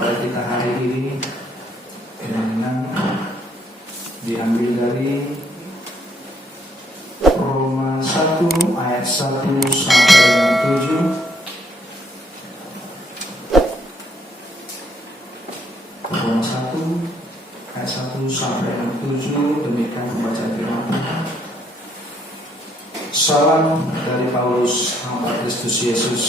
kepada kita hari ini dengan diambil dari Roma 1 ayat 1 sampai dengan 7. Roma 1 ayat 1 sampai dengan 7. Demikian pembacaan firman Tuhan. Salam dari Paulus, hamba Kristus Yesus,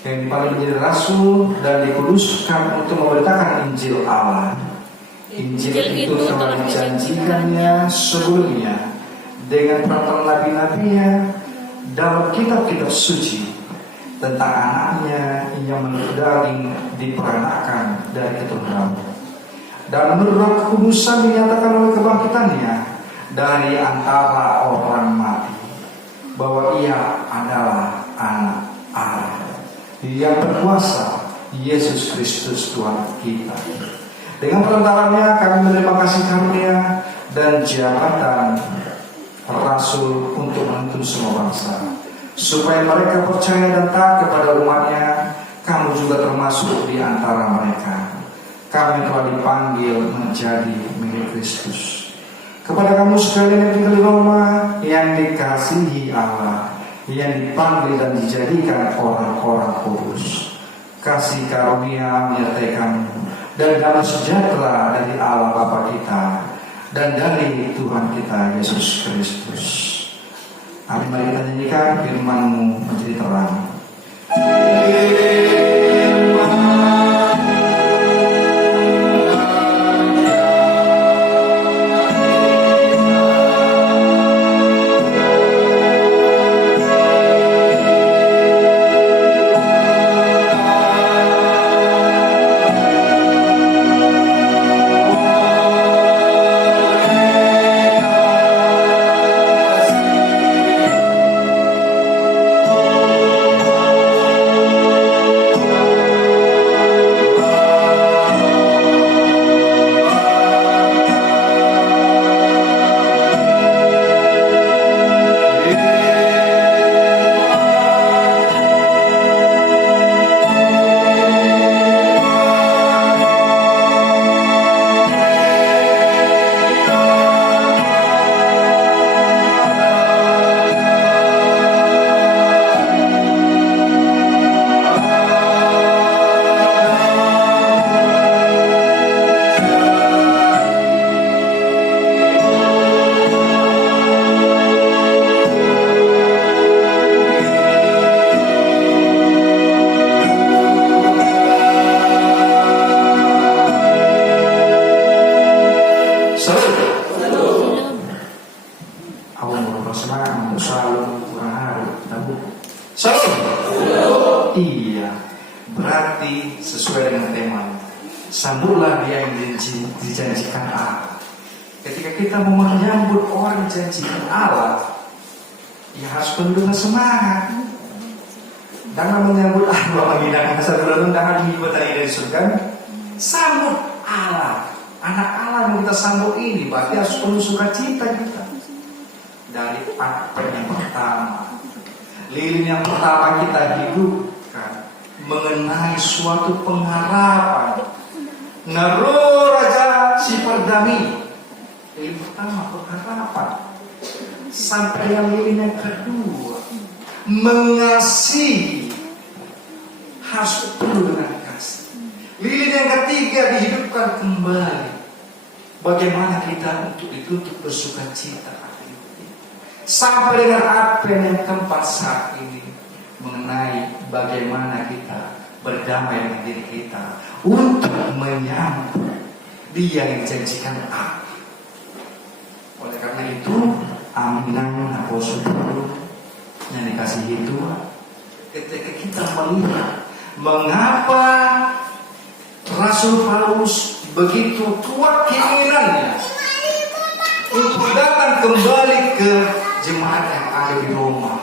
yang dipanggil menjadi rasul dan dikuduskan untuk memberitakan Injil Allah. Injil itu telah dijanjikannya sebelumnya dengan perkataan nabi-nabinya dalam kitab-kitab suci tentang anaknya yang menurut daging diperanakan dari keturunan, dan menurut Roh Kudusan dinyatakan oleh kebangkitannya dari antara orang mati, bahwa ia adalah anak Allah yang berkuasa, Yesus Kristus Tuhan kita. Dengan perantaranya kami menerima kasih karunia dan jabatan rasul untuk menuntun semua bangsa, supaya mereka percaya dan taat kepada umatnya. Kamu juga termasuk di antara mereka. Kami telah dipanggil menjadi milik Kristus. Kepada kamu sekalian yang tinggal di Roma, yang dikasihi Allah, yang dipanggil dan dijadikan orang-orang kudus, kasih karunia menyertai kamu, dan damai sejahtera dari Allah Bapa kita dan dari Tuhan kita Yesus Kristus. Amin. Mari kita nyanyikan firman-Mu menjadi terang. Iya, berarti sesuai dengan tema, sambutlah dia yang dijanjikan Allah. Ketika kita mau menyambut orang dijanjikan Allah, ya harus penuh dengan semangat. Jangan menyambut Allah menghidangkan satu undangan di ibu tadi dari surga. Sambut Allah, anak Allah yang kita sambut ini berarti harus penuh sukacita kita. Dari apel yang pertama, lilin yang pertama kita hidupkan mengenai suatu pengharapan. Nero Raja si perdamai. Lilin pertama pengharapan. Sampai yang lilin yang kedua, mengasihi, harus penuh dengan kasih. Lilin yang ketiga dihidupkan kembali. Bagaimana kita untuk ditutup bersukacita. Sampai dengan apa yang keempat saat ini, mengenai bagaimana kita berdamai dengan diri kita untuk menyambut dia yang dijanjikan Allah. Oleh karena itu, aminan apostol yang dikasihi Tuhan, ketika kita melihat mengapa Rasul Paulus begitu kuat keinginannya untuk datang kembali ke jemaat yang ada di Roma,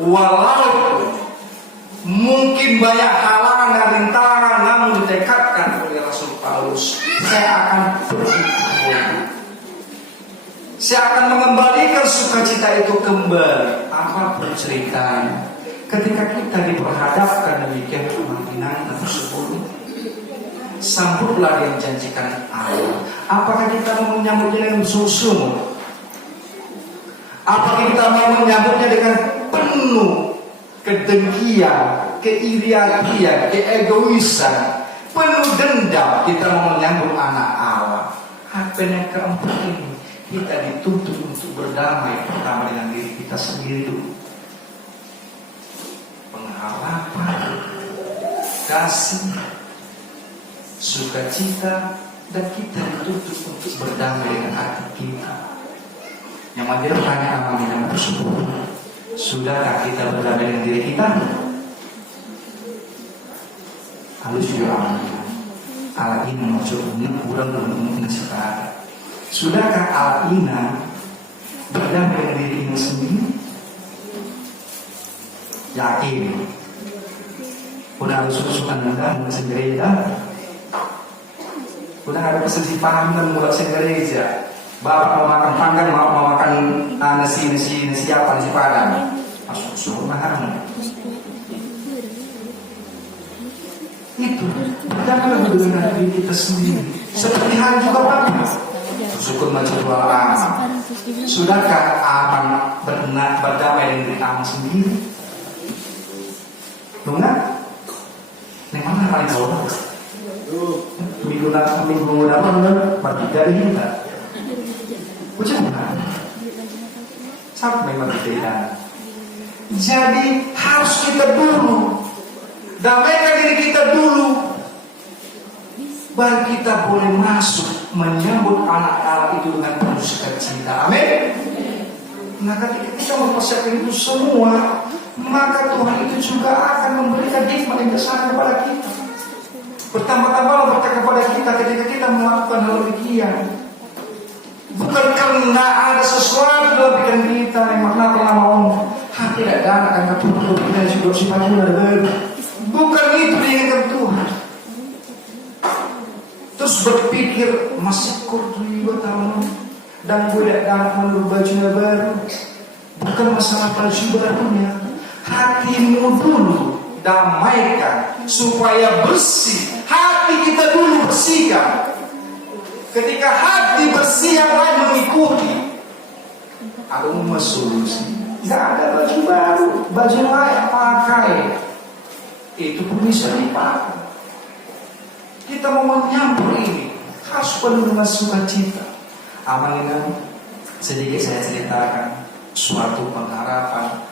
walaupun mungkin banyak halangan dan rintangan, namun ditekadkan oleh Rasul Paulus, saya akan pergi ke Roma. Saya akan mengembalikan sukacita itu kembali. Apapun ceritanya, ketika kita diperhadapkan demikian kemungkinan tersebut, sambutlah yang dijanjikan Allah. Apakah kita mau menyambutnya dengan sungguh-sungguh? Apakah kita mau menyambutnya dengan penuh kedengkian, keirian, keegoisan, penuh dendam? Kita mau menyambut anak Allah. Apa yang keempat ini? Kita dituntut untuk berdamai pertama dengan diri kita sendiri dulu. Pengharapan, kasih, sukacita, dan kita dituntut untuk berdamai dengan hati kita. Yang menjadi pertanyaan yang tersebut, sudahkah kita berdamai dengan diri kita? Halus juga ala ini maksudnya kurang mungkin sekarang. Sudahkah ala ini berdamai dengan diri ini sendiri? Yakin? Udah harus susukan dengan gereja? Udah ada perselisihan dan mulai gereja? Bapak mau makan panggang, mau makan nasi apa, nasi padang, masuk surga. Itu berdamai dengan diri kita sendiri. Seperti hal juga Bapak syukur menjual amal. Sudahkah aman berdamai dengan diri aman sendiri? Enggak? Yang mana paling jauh? Minggu depan bertiga ini enggak? Ucapan sampai berbeda. Jadi harus kita dulu damaikan diri kita dulu, baru kita boleh masuk menyambut anak Allah itu dengan penuh sukacita. Amin. Nah, ketika kita mempersiapkan itu semua, maka Tuhan itu juga akan memberikan hikmat yang besar kepada kita. Bertambah-tambahlah berkat kepada kita ketika kita melakukan hal demikian. Bukan karena ada sesuatu dalam pikiran kita yang makna pernah mau tidak ada anak Tuhan kita juga sifatnya berbeda. Bukan itu diinginkan Tuhan. Terus berpikir masih kurang 2 tahun dan gue tidak dapat menurut bajunya baru. Bukan masalah baju barunya. Hatimu dulu damaikan supaya bersih. Hati kita dulu bersihkan. Ketika hati bersih yang lain mengikuti, ada solusi. Tidak ada baju baru, baju lain pakai. Itu pun bisa dipakai. Kita mau menyambut ini harus penuh dengan sukacita. Amalnya sedikit saya ceritakan suatu pengharapan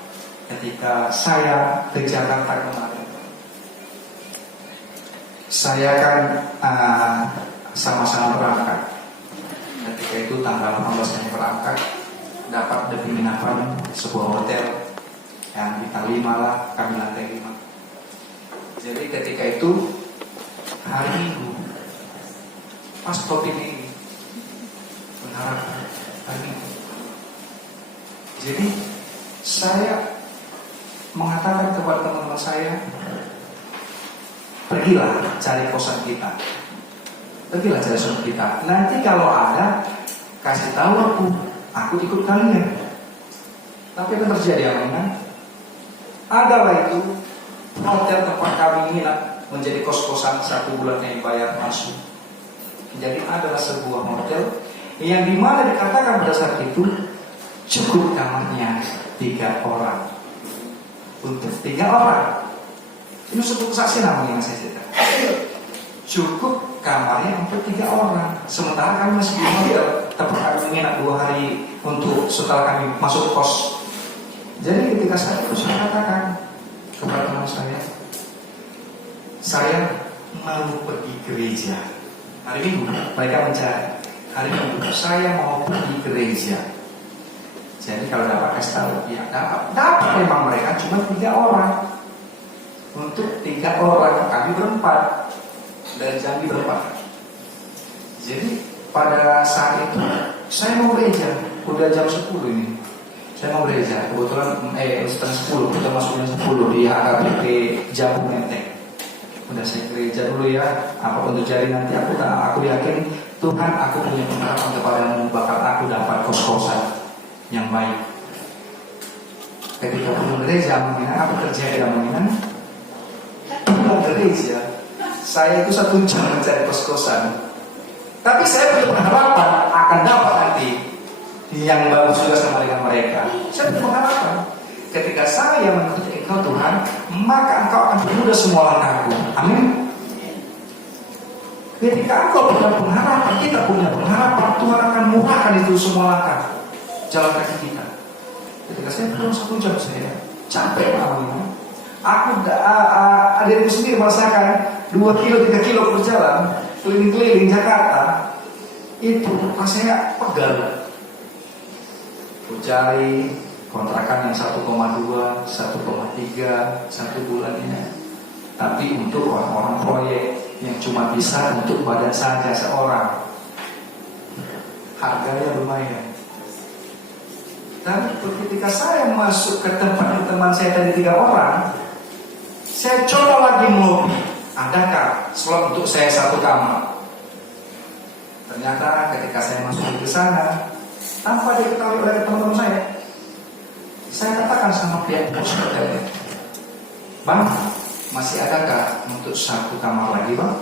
ketika saya ke Jakarta kemarin. Saya kan sama-sama berangkat. Ketika itu tanggal 18 saya berangkat, dapat penginapan sebuah hotel yang kita 5 lah, kami lantai 5. Jadi ketika itu hari Minggu, pas topik ini berharap hari Minggu. Jadi saya mengatakan kepada teman-teman saya, pergilah cari kosan kita. Pergilah cari kosan kita. Nanti kalau ada, kasih tahu aku ikut kalian. Tapi apa terjadi aman? Adalah itu hotel tempat kami nginap menjadi kos-kosan 1 bulan yang bayar masuk. Jadi adalah sebuah hotel yang dimana dikatakan pada saat itu cukup kamarnya 3 orang. Untuk 3 orang. Ini sebuah kesaksian namanya yang saya cerita. Cukup kamarnya untuk 3 orang. Sementara kami masih di hotel tempat kami menginap 2 hari untuk setelah kami masuk kos. Jadi ketika saya katakan kepada teman saya mau pergi gereja. Hari Minggu mereka mencari. Hari Minggu saya mau pergi gereja. Jadi kalau dapat kasih tahu, ya dapat memang mereka cuma 3 orang. Untuk 3 orang kami berempat dan Jambi berempat. Jadi pada saat itu saya mau gereja. Udah jam 10 ini. Saya mau gereja. Kebetulan setengah 10 kita masuk jam 10 di HKBP Jamu Menteng. Udah saya gereja dulu ya. Apapun terjadi nanti aku yakin Tuhan, aku punya pengharapan kepadamu, bakal aku dapat kos-kosan yang baik. Ketika aku gereja, mengingat apa terjadi dalam mengingat? Pulang gereja, Saya itu 1 jam mencari kos-kosan. Tapi saya punya pengharapan akan dapat nanti yang bagus juga sama dengan mereka. Saya punya pengharapan. Ketika saya mengikuti Engkau Tuhan, maka Engkau akan permudah semua langkahku. Amin. Ketika Engkau punya pengharapan, kita punya pengharapan, Tuhan akan murahkan itu semua langkah jalan kaki kita. Ketika saya pulang 1 jam, saya capek malamnya. Aku adikku sendiri merasakan 2 kilo 3 kilo berjalan keliling-keliling Jakarta, itu rasanya pegal. Aku cari kontrakan yang 1,2, 1,3 1 bulan ini. Tapi untuk orang-orang proyek yang cuma bisa untuk badan saja seorang, harganya lumayan. Dan ketika saya masuk ke tempat teman saya tadi 3 orang, saya coba lagi melobi, adakah slot untuk saya 1 kamar? Ternyata ketika saya masuk ke sana, tanpa diketahui oleh teman-teman saya katakan sama pihak pos hotelnya, Bang, masih adakah untuk 1 kamar lagi, Bang?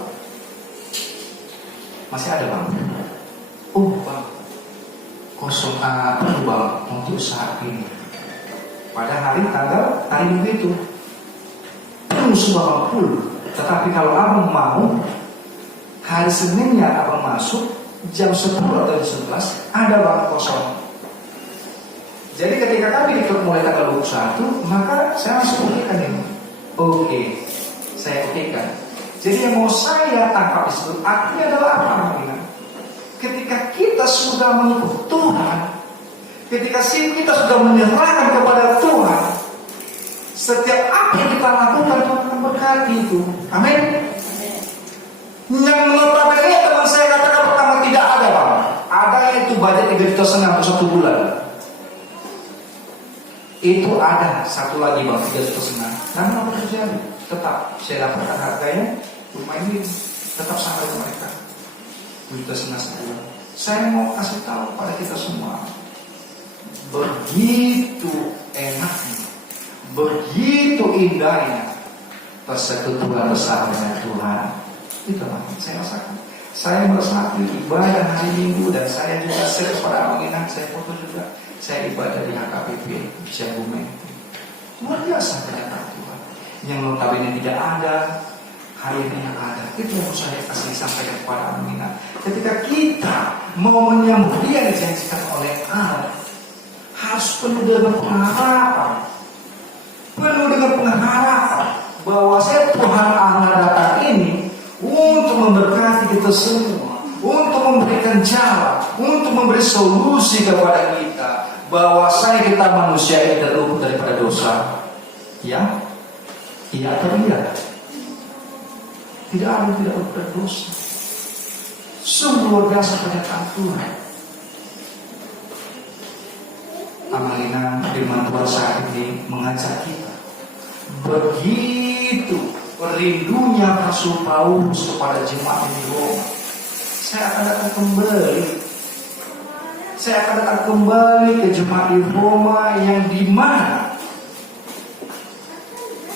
Masih ada, Bang. Oh, Bang, kosong penuh, Bang, untuk saat ini. Pada hari Minggu itu penuh semua, Bang, full. Tetapi kalau Abang mau, hari Seninnya Abang masuk jam 10 atau jam 11, ada, Bang, kosong. Jadi ketika kami ditutup mulai tanggal 21, maka saya langsung okekan ini. Oke, saya okekan. Jadi yang mau saya tangkap di situ artinya adalah apa, namanya? Ketika kita sudah mengikut Tuhan, ketika kita sudah menyerahkan kepada Tuhan, setiap apa yang kita lakukan Tuhan akan berkati itu. Amin. Yang notabene teman saya katakan pertama tidak ada, Bang. Ada itu budget 3,5 juta untuk 1 bulan. Itu ada 1 lagi, Bang, 3,5 juta. Namun apa terjadi? Tetap saya dapatkan harganya lumayan ini, tetap sama dengan mereka 2,5 juta sebulan. Saya mau kasih tahu pada kita semua, begitu enaknya, begitu indahnya persekutuan bersama dengan Tuhan. Itulah saya rasakan. Saya meresapi ibadah hari Minggu, dan saya juga share pada Aminah, saya foto juga. Saya ibadah di HKBP Ciabume. Luar biasa kenyataan Tuhan. Yang notabene tidak ada, hari ini yang ada. Itu yang saya kasih sampaikan kepada Aminah. Ketika kita mau menyambut dia yang dijanjikan oleh Allah, harus penuh dengan pengharapan. Penuh dengan pengharapan bahwa saya Tuhan Allah datang ini untuk memberkati kita semua, untuk memberikan jalan, untuk memberi solusi kepada kita, bahwa kita manusia ini terluput daripada dosa. Ya, iya atau tidak? Tidak ada yang tidak berdosa. Sungguh luar biasa pernyataan Tuhan. Amalina, firman Tuhan saat ini mengajak kita, begitu rindunya Rasul Paulus kepada jemaat di Roma. Saya akan datang kembali. Saya akan datang kembali ke jemaat di Roma, yang di mana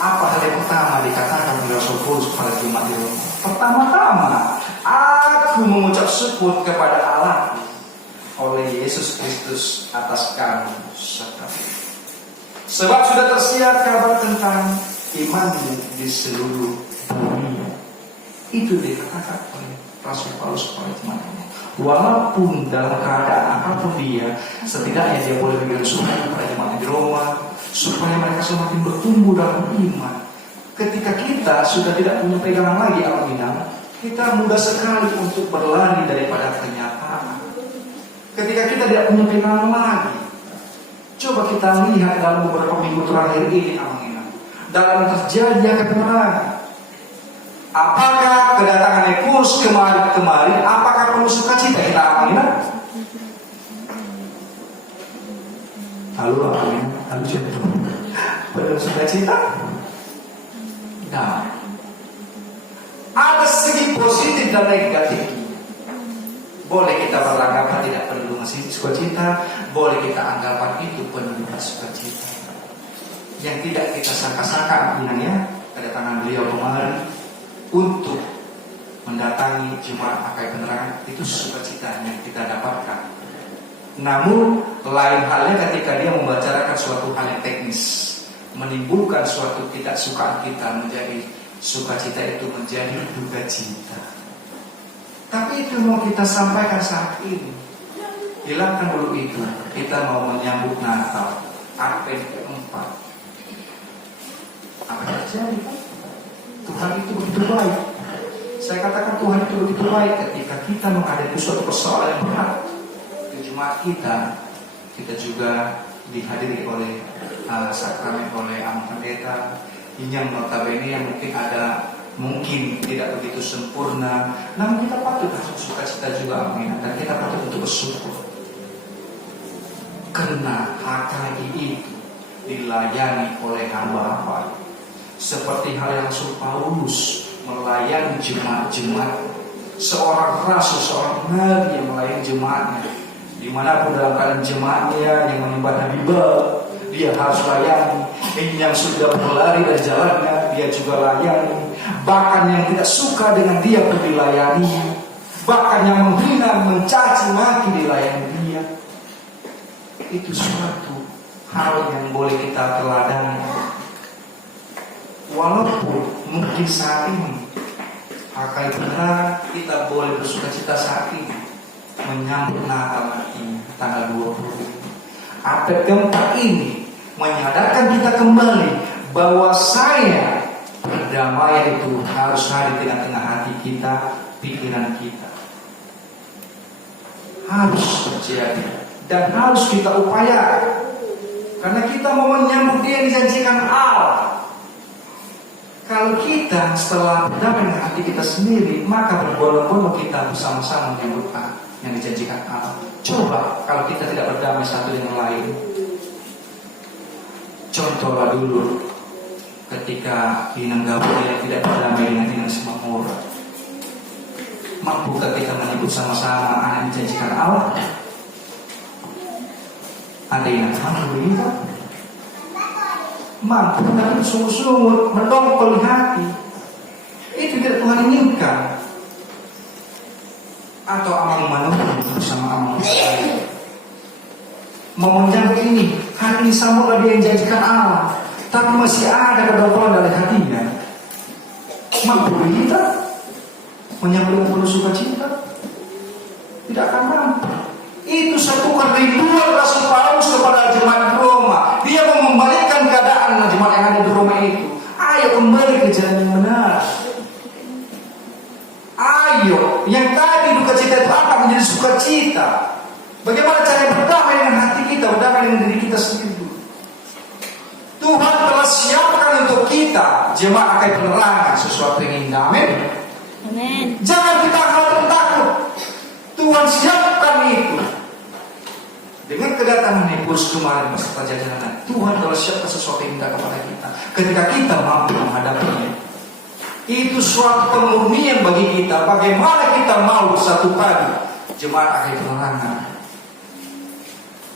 apa hal yang pertama dikatakan oleh Rasul Paulus kepada jemaat di Roma? Pertama-tama, aku mengucap syukur kepada Allah oleh Yesus Kristus atas kamu sekalian. Sebab sudah tersiar kabar tentang imanmu di seluruh dunia. Itu dikatakan oleh Rasul Paulus kepada teman-teman. Walaupun dalam keadaan apapun dia, setidaknya dia boleh memberikan surat kepada jemaat di Roma, supaya mereka semakin bertumbuh dalam iman. Ketika kita sudah tidak punya pegangan lagi Alkitab, kita mudah sekali untuk berlari daripada kenyataan. Ketika kita tidak punya pegangan lagi, coba kita lihat dalam beberapa minggu terakhir ini, Alkitab, dalam terjadi keterangan. Apakah kedatangan Yesus kemarin, apakah perlu sukacita kita Alkitab? Halo Alkitab, halo contoh. Perlu sukacita? Nah, ada segi positif dan negatif. Boleh kita beranggapan tidak perlu ngasih sukacita, boleh kita anggapan itu penuh sukacita. Yang tidak kita sangka-sangka, ya, kedatangan beliau kemarin untuk mendatangi jemaat Akai Penerangan, itu sukacita yang kita dapatkan. Namun lain halnya ketika dia membicarakan suatu hal yang teknis, menimbulkan suatu ketidaksukaan kita menjadi sukacita itu menjadi duka cita. Tapi itu mau kita sampaikan saat ini. Hilangkan dulu itu. Kita mau menyambut Natal, Advent keempat. Apa yang terjadi? Tuhan itu begitu baik. Saya katakan Tuhan itu begitu baik ketika kita menghadapi suatu persoalan yang berat di jemaat kita. Kita juga dihadiri oleh sakramen oleh Amang Pendeta yang notabene yang mungkin tidak begitu sempurna, namun kita patut sukacita juga, amin. Dan kita patut untuk bersyukur karena HKI itu dilayani oleh hamba-hamba seperti hal yang Rasul Paulus melayani jemaat-jemaat, seorang rasul, seorang nabi yang melayani jemaatnya dimanapun dalam keadaan jemaatnya yang menyembah Nabi Baal, dia harus layani. Yang sudah berlari dari jalannya, dia juga layani. Bahkan yang tidak suka dengan dia pun dilayani. Bahkan yang menghina, mencaci maki dilayani dia. Itu suatu hal yang boleh kita teladani. Walaupun mungkin saat ini Akai Penerangan kita boleh bersukacita saat ini menyambut Natal nanti tanggal 20. Advent keempat ini menyadarkan kita kembali bahwa perdamaian itu harus hadir di tengah hati kita, pikiran kita. Harus terjadi dan harus kita upayakan. Karena kita mau menyambut dia yang dijanjikan Allah. Kalau kita setelah berdamai dengan hati kita sendiri, maka berbondong-bondong kita bersama-sama menyambut yang dijanjikan Allah. Coba kalau kita tidak berdamai satu dengan lain. Contohlah dulu ketika di Nanggapura tidak berdamai dengan Semakmur. Mampukah kita menyebut sama-sama anak dijanjikan Allah? Ada yang mampu begitu? Mampu tapi sungguh-sungguh mendongkol di hati. Itu tidak Tuhan inginkan. Atau amal manusia bersama amal saya mau menyambut ini, hari ini sambutlah dia yang janjikan Allah, tapi masih ada kedongkolan dari hatinya. Mampu kita menyambut penuh sukacita? Tidak akan mampu. Itu satu kerinduan Rasul Paulus kepada jemaat Roma. Dia mau membalikkan keadaan jemaat yang ada di Roma itu. Ayo kembali ke jalan yang benar. Ayo, yang tadi duka cita itu akan menjadi sukacita. Bagaimana cara berdamai dengan hati kita, berdamai dengan diri kita sendiri. Tuhan telah siapkan untuk kita jemaat Akai Penerangan sesuatu yang indah. Amin. Amin. Jangan kita khawatir takut. Tuhan siapkan itu. Dengan kedatangan Paulus kemarin beserta jajaran, Tuhan telah siapkan sesuatu yang indah kepada kita. Ketika kita mampu menghadapinya, itu suatu kemurnian bagi kita. Bagaimana kita mau satu pagi jemaat Akai Penerangan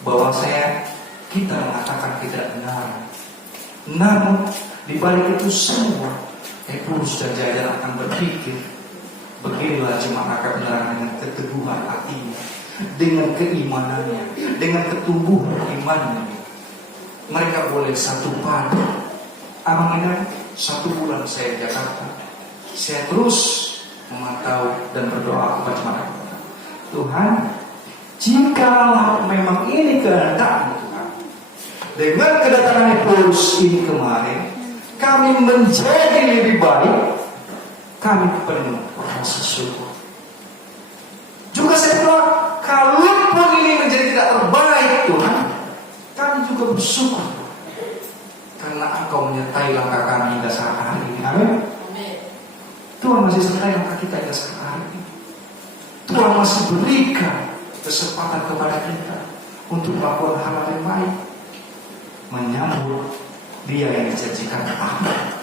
bahwa kita mengatakan tidak benar. Namun di balik itu semua Paulus dan jajaran akan berpikir, beginilah jemaat Akai Penerangan dengan keteguhan hatinya, dengan keimanannya, dengan ketumbuhan imannya. Mereka boleh satu pagi. Abang ini 1 bulan saya di Jakarta, saya terus memantau dan berdoa kepada jemaat. Tuhan, jikalau memang ini kehendak Tuhan, dengan kedatangan Paulus ini kemarin, kami menjadi lebih baik, kami penuh rasa syukur. Juga saya berdoa, kalaupun ini menjadi tidak terbaik Tuhan, kami juga bersyukur karena Engkau menyertai langkah kami hingga saat hari ini. Amin. Tuhan masih sertai langkah kita hingga saat hari ini. Tuhan masih berikan kesempatan kepada kita untuk melakukan hal yang baik, menyambut Dia yang dijanjikan Allah.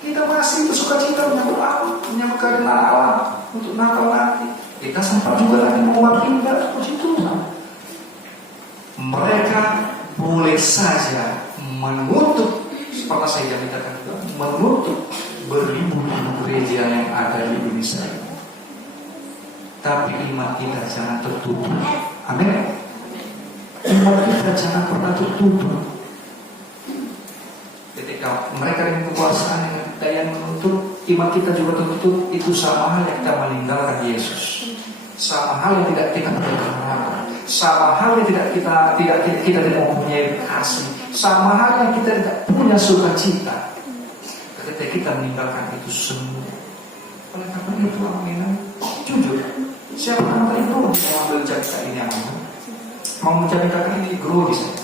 Kita masih bersukacita menyambut Allah, menyambut keadaan Allah untuk Natal nanti. Kita sempat juga lagi menguat tinggal puji Tuhan. Mereka boleh saja menutup, seperti saya katakan juga, menutup beribu-ribu gereja gereja yang ada di Indonesia. Tapi iman kita jangan tertutup. Amin. Iman kita jangan pernah tertutup. Ketika mereka dengan kekuasaan yang daya menuntut, iman kita juga tertutup. Itu sama hal yang kita meninggalkan Yesus. Sama hal yang tidak kita berharap. Sama hal yang kita tidak mempunyai kasih. Sama hal yang kita tidak punya sukacita. Ketika kita meninggalkan itu semua. Oleh karena itu, amin. Jujur, siapa anak itu yang mengambil cerita ini aman? Mau menceritakan ini grogi saya.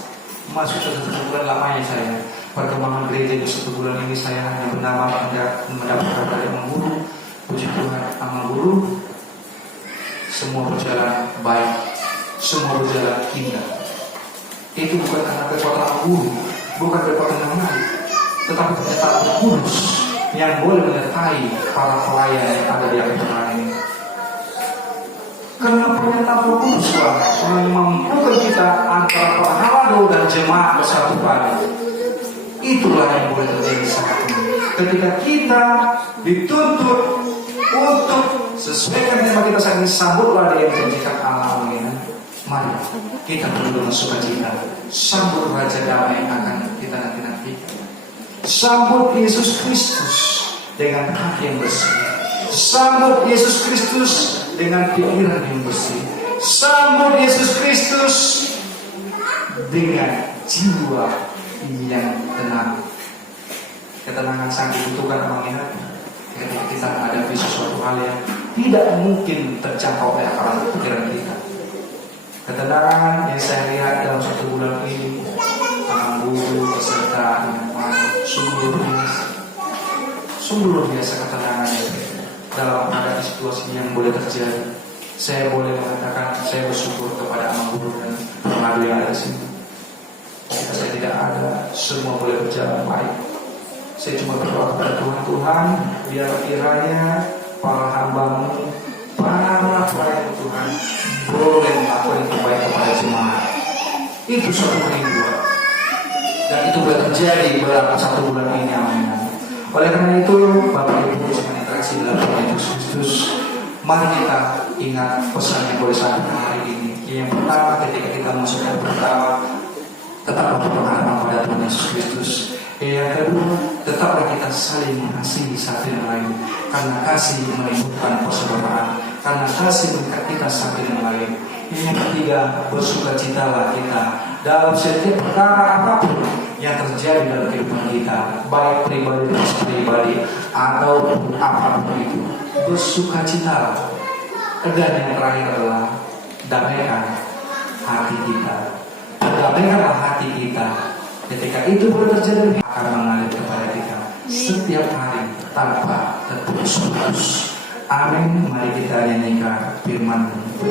Masuk satu bulan lamanya saya perkembangan gereja di 1 bulan ini, saya hanya mendapatkan dari Amang Guru. Puji Tuhan, Amang Guru semua berjalan baik, semua berjalan indah. Itu bukan karena kekuatan Amang Guru, bukan kekuatan yang lain, tetapi penyertaan kudus yang boleh menyertai para pelayan yang ada di akhir ini. Karena pernyataan Roh Kudus yang memampukan kita antara para hamba dan jemaat bersatu padu. Itulah yang boleh terjadi saat ini. Ketika kita dituntut untuk sesuaikan tema kita saat ini, sambutlah dia yang dijanjikan Allah. Mari kita penuh dengan sukacita, sambut Raja Damai yang akan kita nanti. Sambut Yesus Kristus dengan hati yang bersih. Sambut Yesus Kristus dengan pikiran yang bersih. Sambut Yesus Kristus dengan jiwa yang tenang. Ketenangan sangat dibutuhkan mengingat ketika kita menghadapi sesuatu hal yang tidak mungkin terjangkau oleh akal pikiran kita. Ketenangan yang saya lihat dalam 1 bulan ini, Amang Guru beserta sungguh luar biasa ketenangannya dalam menghadapi situasi yang boleh terjadi. Saya boleh mengatakan saya bersyukur kepada Amang Guru dan pengadu yang ada di sini. Jika saya tidak ada, semua boleh berjalan baik. Saya cuma berdoa kepada Tuhan, biar kiranya para hamba-Mu, para pelayan Tuhan boleh melakukan yang terbaik kepada jemaat. Itu suatu kerinduan, dan itu boleh terjadi dalam 1 bulan ini. Amin. Oleh karena itu, Bapak Ibu dengan interaksi dalam Tuhan Yesus Kristus, mari kita ingat pesan yang boleh sampaikan hari ini. Yang pertama, ketika kita masuk yang pertama, tetaplah berpengharapan pada Tuhan Yesus Kristus. Yang kedua, tetaplah kita saling mengasihi satu yang lain, karena kasih menimbulkan persaudaraan, karena kasih mengikat kita satu yang lain. Yang ketiga, bersukacitalah kita dalam setiap perkara apapun yang terjadi dalam kehidupan kita, baik pribadi ataupun apapun itu. Bersukacitalah. Dan yang terakhir adalah damaikan hati kita. Damaikanlah hati kita. Ketika itu boleh terjadi, akan mengalir kepada kita setiap hari tanpa terputus-putus. Amin. Mari kita nyanyikan firman-Mu.